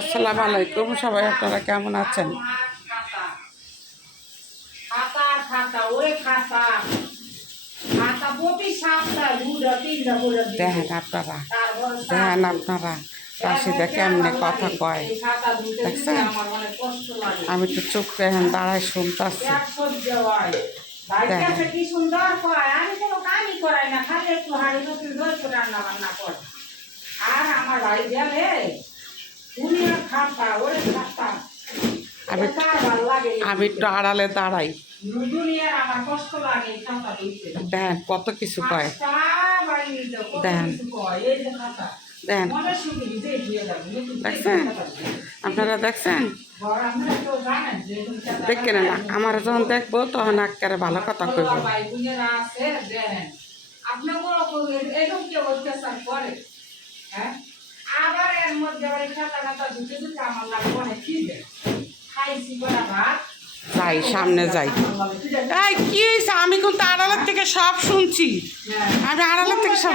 আসসালামু আলাইকুম, সবাই আপনারা কেমন আছেন? দেখেন আপনারা রাশিদা কেমনে কথা কয় দেখছেন। আমি তো চুপ করে দাঁড়ায় শুনতেছি। কি সুন্দর কয়, আমি কোনো কামই করাই না, খালি একটু হাড়ি নতুন রান্না বান্না করে। আর আমার বাড়ি গেলে দুনিয়া খাতা ওরে খাতা আমি একটু আড়ালে দাঁড়াই, আমার কষ্ট লাগে। দেখেন কত কিছু কয়। দেখেন দেখেন দেখছেন, আপনারা দেখছেন। দেখেন না, আমার যখন দেখবো তখন একেবারে ভালো কথা কইব। আবার এর মধ্যে আমার লাগবে অনেক খিদে, খাইছি বড় ভাত। যাই সামনে যাই। এই কি হয়েছে? আমি কিন্তু আড়ালের থেকে সব শুনছি। আমি আড়ালের থেকে সব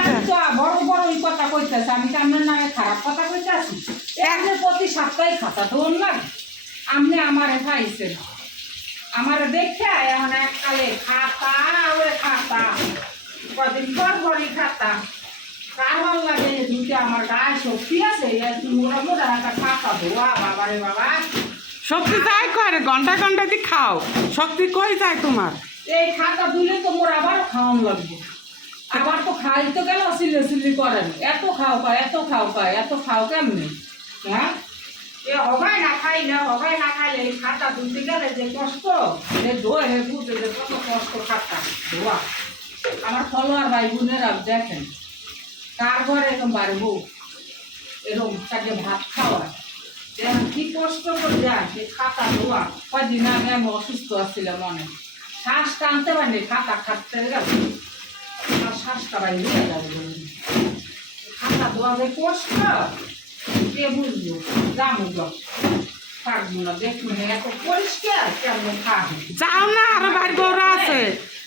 বড় বড় ওই কথা কইতেছে, আমি তো আপনার নামে খারাপ কথা কইতেছি। একদিন প্রতি সপ্তাহে খাতা ধরুন না, আপনি আমারে খাইছেন, আমারে দেখে এখন এককালে খাতা ওরে খাতা, কদিন পর পরই খাতা। কার ভাল লাগে দুটো আমার গায়ে শক্তি আছে, মোটা মোটা একটা খাতা ধোয়া বাবারে বাবা। শক্তি যায় করে ঘন্টা ঘন্টা দিয়ে খাও, শক্তি কই যায় তোমার? এই খাতা দিলে তো মোর আবার খাওয়ান লাগবে, আবার তো খাই তো গেল সিলে সিলি করেন, এত খাও পায় এত খাও পায় এত খাও কেমনি? হ্যাঁ, এ হবাই না খাই না, হবাই না খাইলে এই খাতা ধুতে গেলে যে কষ্ট, ধোয়ে বুঝে যে কত কষ্ট খাতা ধোয়া। আমার ফলোয়ার ভাই বোনেরা দেখেন, কার ঘরে এরকম বাড়বো এরকম তাকে ভাত খাওয়া, কি কষ্ট করে যায় সে খাতা ধোয়া। কদিন আগে আমি অসুস্থ আসছিলাম, মনে শ্বাস টানতে পারিনি, খাতা খাটতে গেল আর শ্বাসটা বাইরে গেল। খাতা ধোয়া যে কষ্ট কে বুঝবো, জামু থাকবো না, দেখুন এত পরিষ্কার কেমন খাবে। যাও না, আরো বাড়ি বউরা আছে,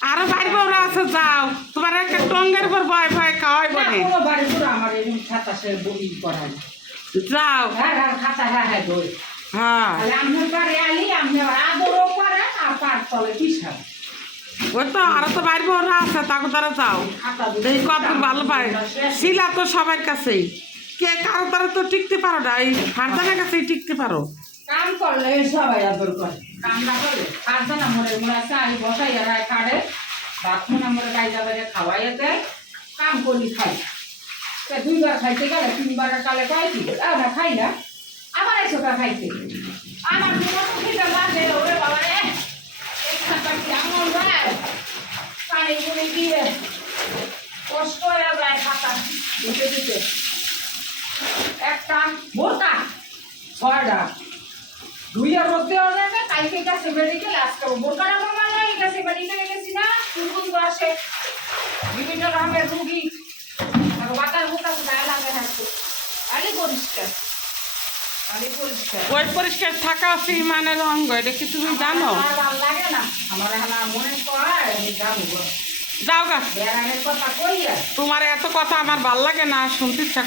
আরো বাড়ি বউরা আছে, যাও। তোমার একটা টঙ্গের উপর ভয় ভয় খাওয়াই বলে কোনো বাড়ি পুরো আমার এরকম খাতা সে বই করায়। যাও। হ্যাঁ হ্যাঁ খাতা, হ্যাঁ হ্যাঁ ধরে। হ্যাঁ, আপনার বাড়ি আলি আপনি আদরও করেন আর পার তলে পিসাব। ওই তো আরো তো বাড়ি বউরা আছে, তাকে তারা যাও। এই কত ভালো পায় শিলা তো সবার কাছেই, কে কারো তারা তো টিকতে পারো না, এই ফারজানের কাছেই টিকতে পারো। কাম করলে সবাই আদর করে, কাম না করলে ফারজানা মরে মরে চাই বসাই আর কাটে, বাথরুমে মরে গাইজা বাইরে খাওয়াইয়া দেয়, কাম করি খাই। দুইবার খাইতে গেলে তিনবার কালে খাইছি, না খাই না, আবার একশোটা খাইতে আমার খেতে লাগে ওরে বাবা রে। এমন যায় পানি পুনি দিয়ে কষ্ট হয়ে যায় খাতা দিতে দিতে। একটা বোতা ছয়টা ধুইয়া রোদে অনেকে কালকে গেছে মেডিকেল, আজকে বোরকার আমার মানে গেছে মেডিকেলে গেছি না, কুকুর আসে বিভিন্ন রকমের রুগী বাতার বোতা গায়ে লাগে থাকতো। আলি পরিষ্কার আলি পরিষ্কার, ওই পরিষ্কার থাকা আছে ইমানের অঙ্গ, এটা কি তুমি জানো? ভালো লাগে না আমার, এখন মনে হয় আমি যাবো। যাও গা, বেড়ানোর কথা কইয়া তোমার এত কথা আমার ভাল লাগে না, শুনতে ইচ্ছা